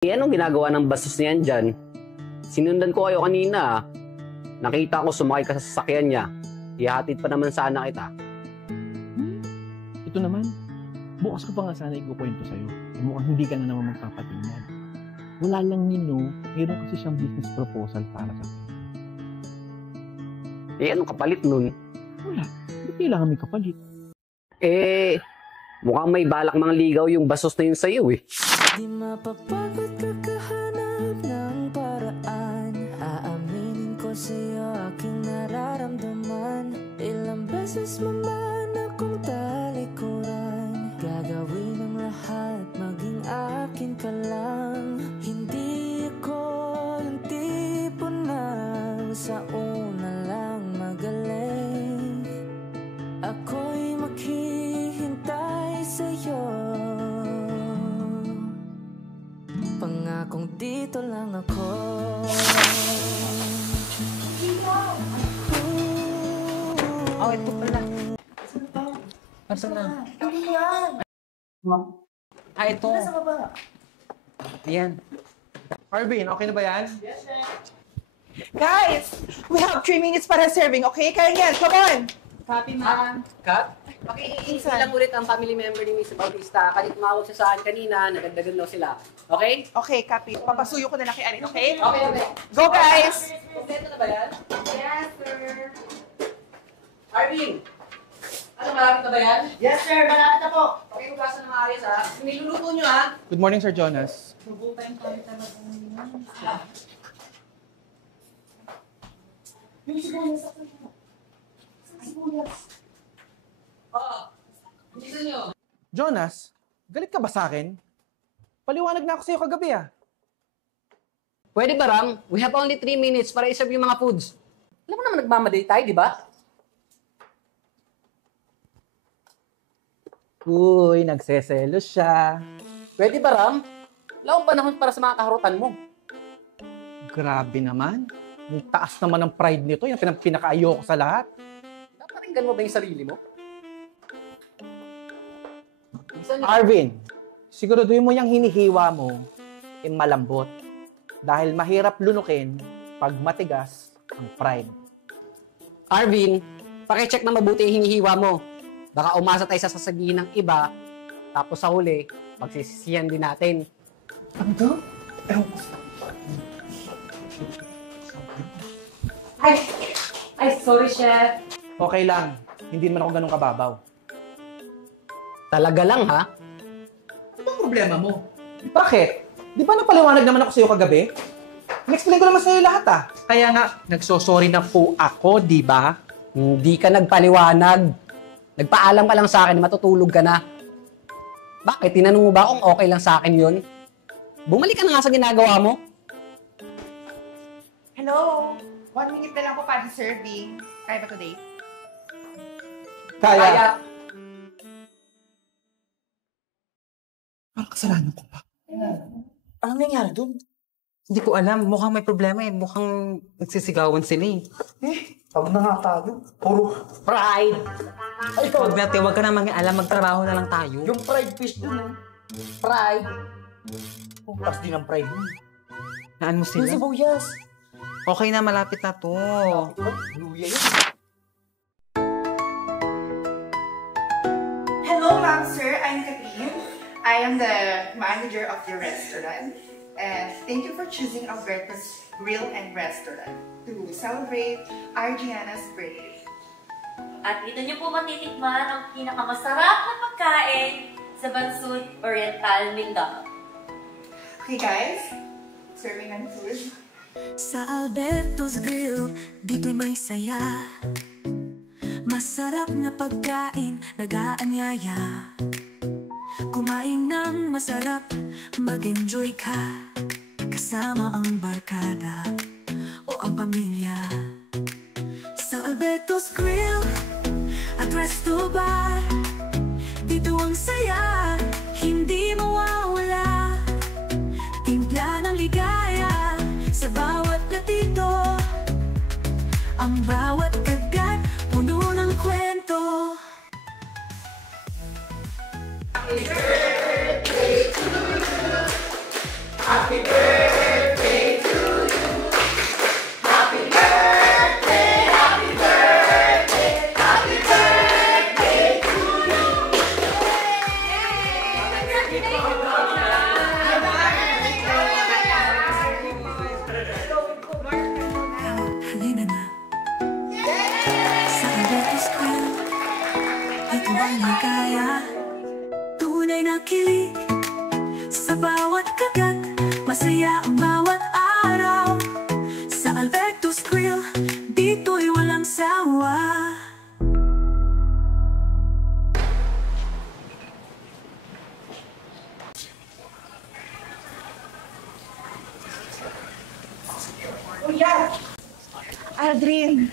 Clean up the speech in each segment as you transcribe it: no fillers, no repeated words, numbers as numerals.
Anong ginagawa ng bastos niyan dyan? Sinundan ko kayo kanina. Nakita ko sumakay ka sa sasakyan niya. Ihahatid pa naman sana kita. Ito naman, bukas ko pa nga sana ikukwento sa'yo. Mukhang hindi ka na naman magpapatingnan. Wala lang yun, no? Meron kasi siyang business proposal para sa akin. Anong kapalit nun? Wala. Hindi kailangan may kapalit. Mukhang may balak mga ligaw yung bastos na yun sa'yo eh. Di mapapagod kakahanap ng paraan. Aaminin ko sa'yo aking nararamdaman. Ilang beses mo man akong talikuran. Gagawin ang lahat, maging akin ka lang. Hindi ako yung tipo na sa una lang magaling. Ako'y maghihintay sa'yo. Pangakong dito lang ako. Oh, ito pala. Asan na? Hindi yan. Ito. Nasa baba. Ayan. Arvin, okay na ba yan? Yes, sir. Guys, we have 3 minutes para serving, okay? Kaya yan, come on! Copy, ma'am. Cut? Pakiiinsin lang ulit ang family member ni Mr. Bautista. Kasi tumawag siya sa akin kanina, nagagdagan daw sila. Okay? Okay, copy. Papasuyo ko na lang kay Arin, okay? Okay, okay. Go, guys! Kompleto na ba yan? Yes, sir. Arvin! Ano, malapit na ba yan? Yes, sir. Malapit na po. Okay, hugasan ng maayos, ha? Niluluto nyo, ha? Good morning, Sir Jonas. Yung sibuyas. Sibuyas. Oo. Dito nyo. Jonas, galit ka ba sa akin? Paliwanag na ako sa'yo kagabi ah. Pwede ba, Ram? We have only 3 minutes para iserve yung mga foods. Alam mo naman nagmamadali tayo, di ba? Uy, nagseselos siya. Pwede ba, Ram? Wala akong panahon para sa mga kaharutan mo. Grabe naman. Ang taas naman ng pride nito. Yung pinaka-ayoko sa lahat. Naparinggan mo ba yung sarili mo? Arvin, siguraduhin mo yung hinihiwa mo malambot. Dahil mahirap lunukin pag matigas ang pride. Arvin, pakicheck na mabuti yung hinihiwa mo. Baka umasa tayo sa sasabihin ng iba, tapos sa huli, magsisisihan din natin. Ano to? Ay, sorry, chef. Okay lang. Hindi naman ako ganun kababaw. Talaga lang, ha? Ano bang problema mo? Bakit? Di ba napaliwanag naman ako sa'yo kagabi? In-explain ko naman sa'yo lahat ah. Kaya nga, nagsosorry na po ako, di ba? Hindi ka nagpaliwanag. Nagpaalam ka lang sa akin, matutulog ka na. Bakit? Tinanong mo ba kung okay lang sa akin yun? Bumalik ka na nga sa ginagawa mo. Hello? 1 minute na lang po para serving. Kaya ba today? Kaya. Parang kasalanan ko pa. Anong nangyari doon? Hindi ko alam. Mukhang may problema eh. Mukhang nagsisigawan sila eh. Tawag na nga tayo. Puro Pride! Ay, ikaw. Huwag ka na alam. Magtrabaho na lang tayo. Yung pride fish dun. Pride. Pupas din ang pride dun. Naan mo Yung sila? sibuyas. Okay na, malapit na to. Luya yun. Hello, ma'am, sir. I'm Kathleen. I am the manager of your restaurant. And thank you for choosing Alberto's Grill and Restaurant to celebrate Argiana's birthday. At dito niyo po matitikman ang pinakamasarap na pagkain sa Bansud Oriental, Mindoro. Okay, guys. Serving ang food. Sa Alberto's Grill, dito'y may saya. Masarap na pagkain, nag-aanyaya. Kumain ng masarap, mag-enjoy ka. Kasama ang barkada o ang pamilya. Sa Alberto's Grill at Resto Bar, dito ang saya, hindi mawawala. Timpla ng ligaya sa bawat latito. Ang bawat kagat, puno ng kwento. Happy Halina na. Sa Alberto's Grill, ito ang ligaya. Tunay na kilig sa bawat kagat, masaya ang bawat araw. Sa Alberto's Grill, dito'y walang sawa. Aldrin!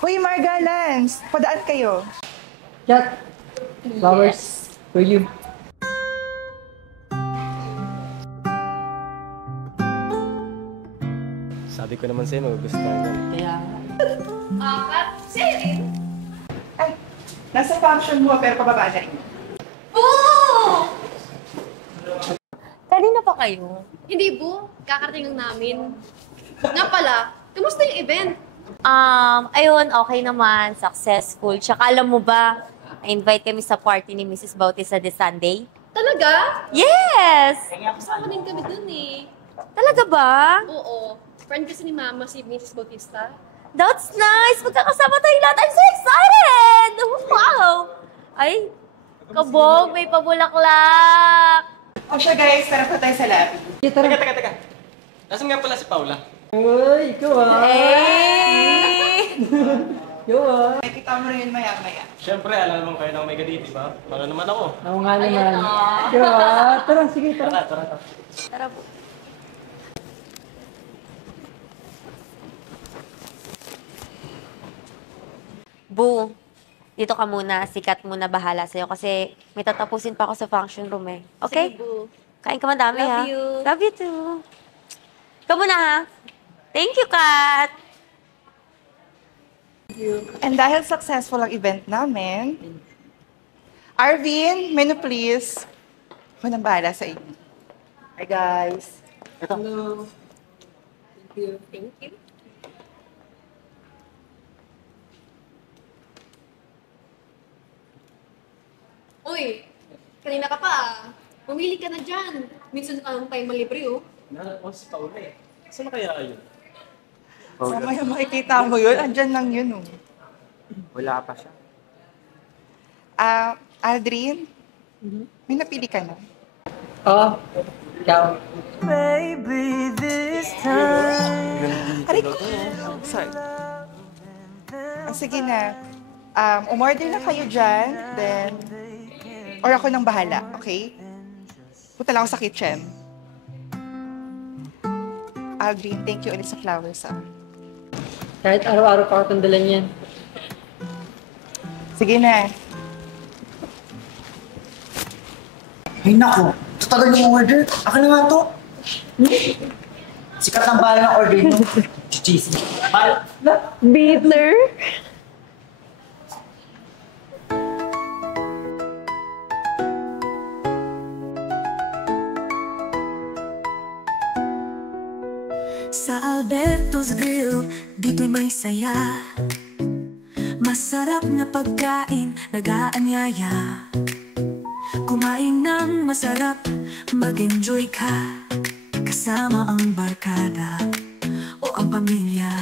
Uy, Margalans! Padaan kayo. Kat, flowers for you. Sabi ko naman sa'yo, magugustuhan yan. Kaya, Ay, nasa function mo pero pababa na rin. Boo! Kanina pa kayo? Hindi, Bu. Kakarating lang namin. Nga pala, kamusta yung event? Ayun, okay naman. Successful. Tsaka alam mo ba, na-invite kami sa party ni Mrs. Bautista this Sunday. Talaga? Yes! Kasama din kami dun eh. Talaga ba? Oo. Friend kasi ni Mama si Mrs. Bautista. That's nice! Magkakasama tayo lahat. I'm so excited! Wow! Ay, kabog, may pabulaklak. O siya guys, tara pa tayo sa lab. Teka. Nasaan nga pala si Paula? uy, ikaw ah. Hey! Ikaw ah. Nakikita mo rin yun maya-maya. Siyempre, alam naman kayo ng may gadit, di ba? Para naman ako. Ako nga naman. Ikaw ah. Tara, sige, tara. Tara. Tara po. Bu, dito ka muna. Sikat muna bahala sa'yo kasi may tatapusin pa ako sa function room eh. Okay? Sige, Bu. Kain ka madami ha. Love you. Love you too. Ikaw muna ha. Thank you, Kat. And dahil successful ang event namin, Arvin, menu please. Ako nang bahala sa inyo. Hi guys. Hello. Thank you. Uy, kanina ka pa ah. Pumili ka na dyan. Minsan ka lang tayo malibre oh. Nahanap ko si Paula eh. Saan na kaya yun? Mamaya makikita mo yun. Andyan lang yun oh. Wala pa siya. Aldrin, may napili ka na? Oh, ikaw. Aray ko. Sorry. Sige na. Umorder na kayo dyan, then, or ako nang bahala, okay? Punta lang ako sa kitchen. Aldrin, thank you ulit sa flowers, ah. Kahit araw-araw pa ako tandalan yan. Sige na. Ay nako, tatagal yung order. Akin na nga to. Sikat ang bahala ng order nyo. Cheese. Bitter. Sa Alberto's Grill, dito'y may saya. Masarap na pagkain, nag-aanyaya. Kumain ng masarap, mag-enjoy ka. Kasama ang barkada o ang pamilya.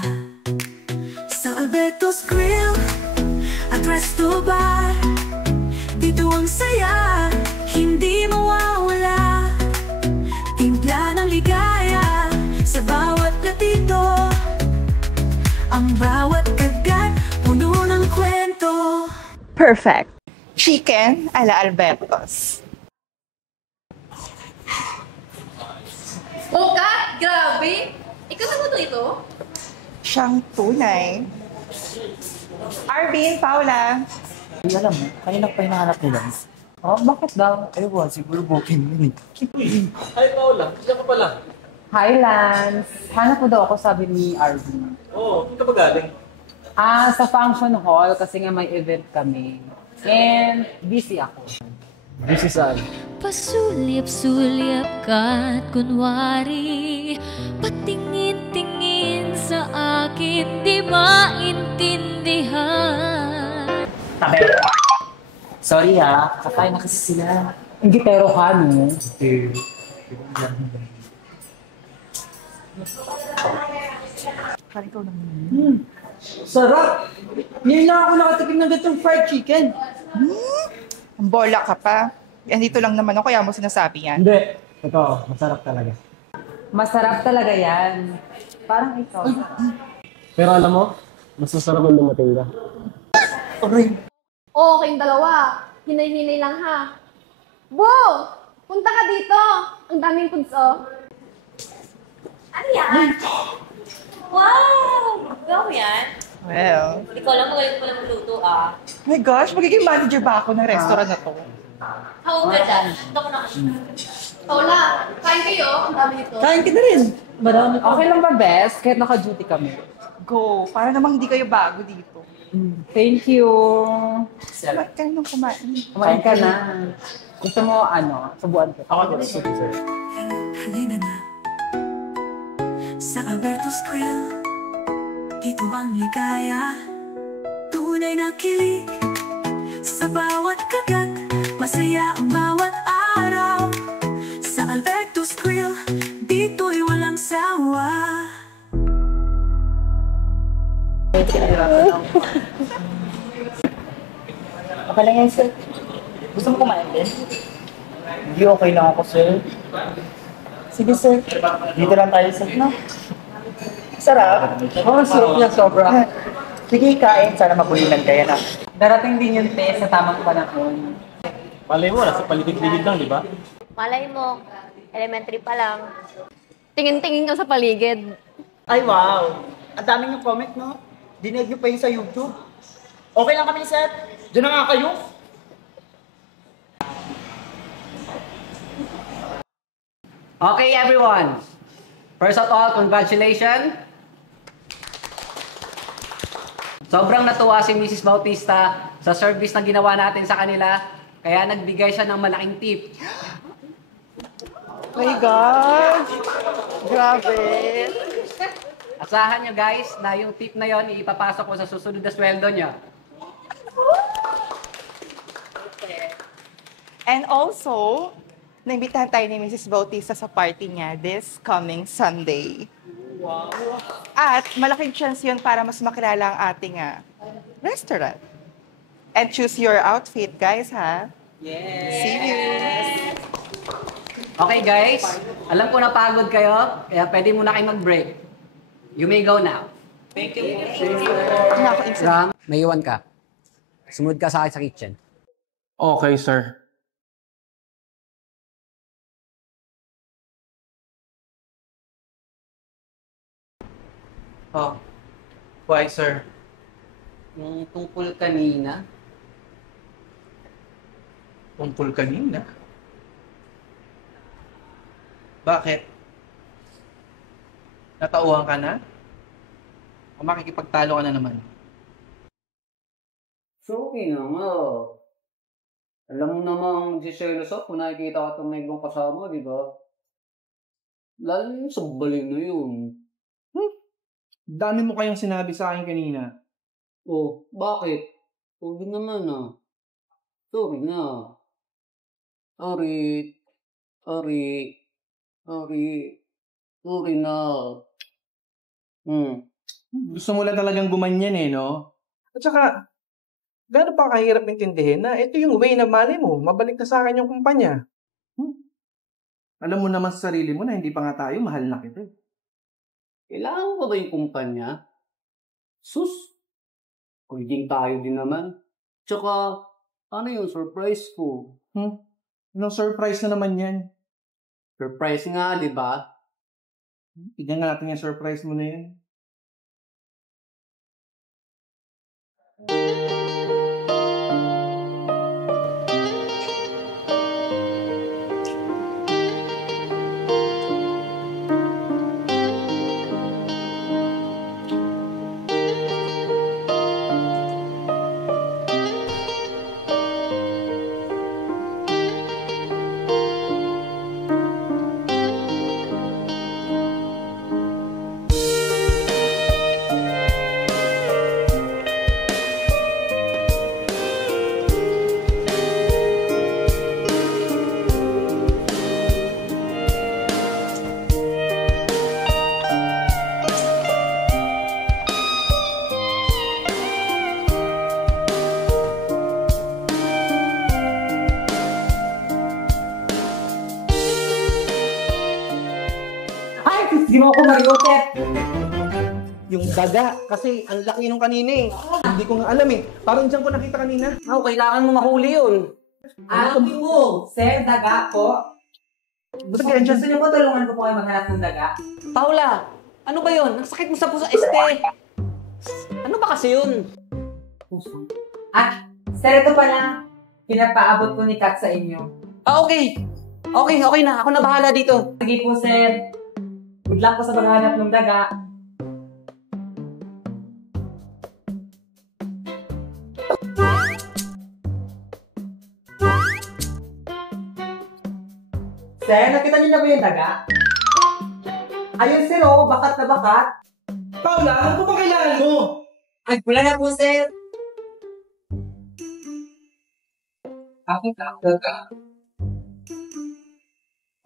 Sa Alberto's Grill at Resto Bar, dito ang saya, hindi mawawala. Timpla ng ligaya sa bawat latito. Ang bawat kagat, puno ng kwento. Perfect. Chicken ala Alberto's. Oh, Kat! Grabe! Ikaw nagluto ito? Siyang tunay. Arvin, Paula. Ay, alam mo, kanina pa hinahanap nila. Oh, bakit daw? Ewan, siguro booking yun eh. Hi Paula, saan ka pala? Hi, Lance. Hanap mo daw ako, sabi ni Arvin. Oo, saan ka ba galing? Sa function hall kasi nga may event kami. And busy ako. Mrs. Ann. Pasulyap-sulyap ka't kunwari patingin-tingin sa akin, di maintindihan. Tabi. Sorry ha, kakain na kasi sila. Hindi, pero ka, no? Sarap! Ngayon lang ako nakatikim ng ganitong fried chicken. Ang bola ka pa. Andito lang naman ako, kaya mo sinasabi yan. Hindi. Ito, masarap talaga. Masarap talaga yan. Parang ikaw. Pero alam mo, mas masarap ang dumating ka. Oo, kayong dalawa. Hinay-hinay lang ha. Bo! Punta ka dito. Ang daming foods, oh. Ano yan? Wow! Ikaw yan? Well, Ikaw lang magaling pala magluto ah. my gosh, magiging manager ba ako ng restaurant na to? How ka dyan? Ito ko na kasi. Paula, kain kayo. Ang dami nito. Kain ka na rin. Marami pa. Okay lang ba, best? Kahit naka-duty kami. Go. Para namang hindi kayo bago dito. Thank you. Kumain ka nang kumain. Kumain ka na. Gusto mo, subuan ko. Ako din, sir. Halina na sa Alberto's Grill. Dito ang ligaya, tunay na kilig. Sa bawat kagat, masaya ang bawat araw. Sa Alberto's Grill, dito'y walang sawa. Okay lang yan, sir. Gusto mo kumain din? Hindi, okay lang ako, sir. Sige, sir. Dito lang tayo, sir, no? Sarap. Oh, sarap niya, sobra. Sige, kain. Sana mabulinan kayo na. Darating din yun, te, sa tamang panahon. Malay mo, nasa paligid-ligid lang, di ba? Malay mo, elementary pa lang. Tingin-tingin ka sa paligid. Ay, wow. Ang dami yung comment, no? Dinig nyo pa yun sa YouTube. Okay lang kami, sir. Diyan na nga kayo. Okay, everyone. First of all, congratulations. Sobrang natuwa si Mrs. Bautista sa service na ginawa natin sa kanila. Kaya nagbigay siya ng malaking tip. My gosh! Grabe! Asahan nyo guys na yung tip na yon ipapasok ko sa susunod na sweldo nyo. And also, naimbitahan tayo ni Mrs. Bautista sa party niya this coming Sunday. Wow! At malaking chance yun para mas makilala ang ating restaurant. And choose your outfit, guys, ha? Yes! See you! Okay guys, alam ko napagod kayo, kaya pwede muna kayo mag-break. You may go now. Thank you. Ram, may iwan ka. Sumunod ka sa akin sa kitchen. Okay, sir. Oh. Why, sir? Yung tungkol kanina, Tungkol kanina? Bakit? Natauhan ka na? O makikipagtalo ka na naman? so okay na nga. Alam mo namang si Selos ako kung nakikita ka itong may kasama, di ba? Lalo yung sa baliw na yun. Dami mo kayang sinabi sa akin kanina. Oh, bakit? Huwag din naman Sorry na. Sorry na. Gusto mo lang talagang gumanyan no? At saka, gaano pa kahirap intindihin na ito yung way na mali mo, mabalik na sa akin yung kumpanya. Alam mo naman sa sarili mo na hindi pa nga tayo, mahal na kita. Kailangan ko ba yung kumpanya? Sus! Pagiging tayo din naman. Tsaka, ano yung surprise ko? Anong surprise na naman yan? Surprise nga, di ba? Tignan nga natin yung surprise mo na yan. Ginawa ko Mariotet. Yung daga, kasi ang laki nung kanina eh. Hindi ko nga alam eh. Parang dyan ko nakita kanina. Kailangan mo mahuli yun. Mo, Sir, daga po. Gusto niyo po tulungan ko po kayo maghanap ng daga? Paula, ano ba yun? Nagsakit mo sa puso. Ano ba kasi yun? Sir, ito pala. Pinapaabot ko ni Kat sa inyo. Okay. Okay na. Ako na bahala dito. Sige po, Sir. Good luck po sa paghahanap ng daga. Sir, nakita niyo na ba yung daga? Ayun, Sir, bakat na bakat. Paula, ano ba kailangan mo? Ay, wala na po, Sir. Ako na, daga.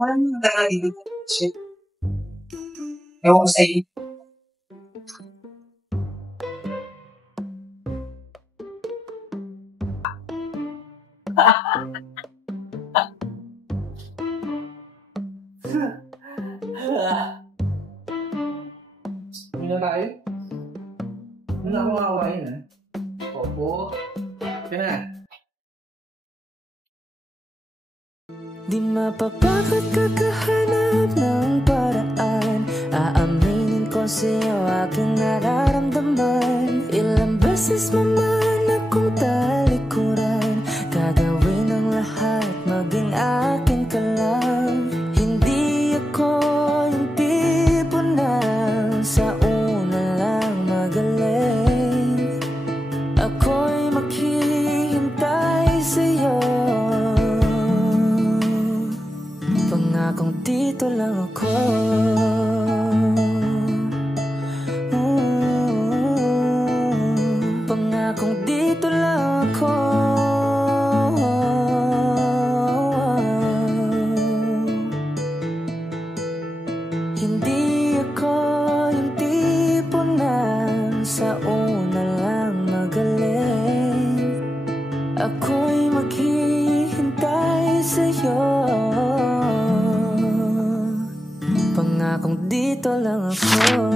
Wala nang daga dito. Shit. Ewan ko sa'yo. Hindi na tayo? Hindi na ako makawain ha? Opo. Kaya na. Di mapapagod kakahanap ng paraan. Aaminin ko sa'yo aking nararamdaman. Ilang beses mo man akong talikuran. Gagawin ang lahat, maging akin ka lang. Hindi ako yung tipo na sa una lang magaling. Ako'y maghihintay sa'yo. Pangakong dito lang ako. Pangakong dito lang ako. Hindi ako yung tipo na sa una lang magaling. Ako'y maghihintay sa'yo. Pangakong dito lang ako.